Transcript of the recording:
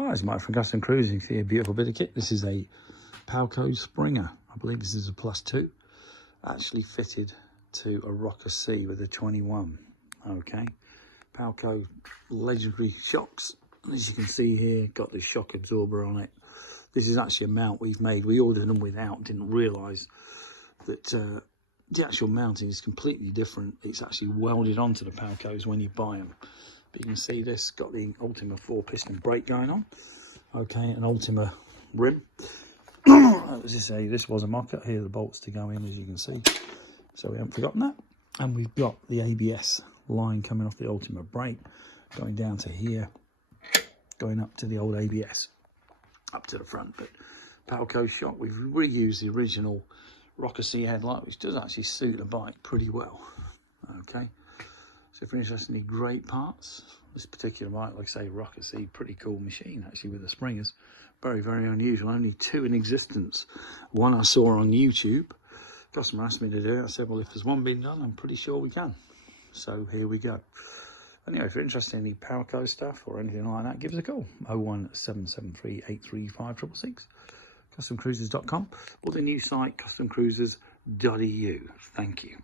Oh, it's Mike from Custom Cruising. You see a beautiful bit of kit. This is a Paugho Springer. I believe this is a +2. Actually fitted to a Rocker C with a 21. Okay. Paugho legendary shocks. And as you can see here, got the shock absorber on it. This is actually a mount we've made. We ordered them without, didn't realise that the actual mounting is completely different. It's actually welded onto the Paugos when you buy them. But you can see this got the Ultima 4-piston brake going on. Okay, an Ultima rim. As I say, this was a mock-up. Here are the bolts to go in, as you can see. So we haven't forgotten that. And we've got the ABS line coming off the Ultima brake, going down to here, going up to the old ABS, up to the front. But Paugho shock, we've reused the original Rocker C headlight, which does actually suit the bike pretty well. Okay. So if you're interested in any great parts, this particular bike, like I say, Rocker C, pretty cool machine actually with the springers. Very, very unusual. Only 2 in existence. One I saw on YouTube. Customer asked me to do it. I said, well, if there's one being done, I'm pretty sure we can. So here we go. Anyway, if you're interested in any Paugho stuff or anything like that, give us a call. 01773 835 666. CustomCruisers.com or the new site, customcruisers.eu. Thank you.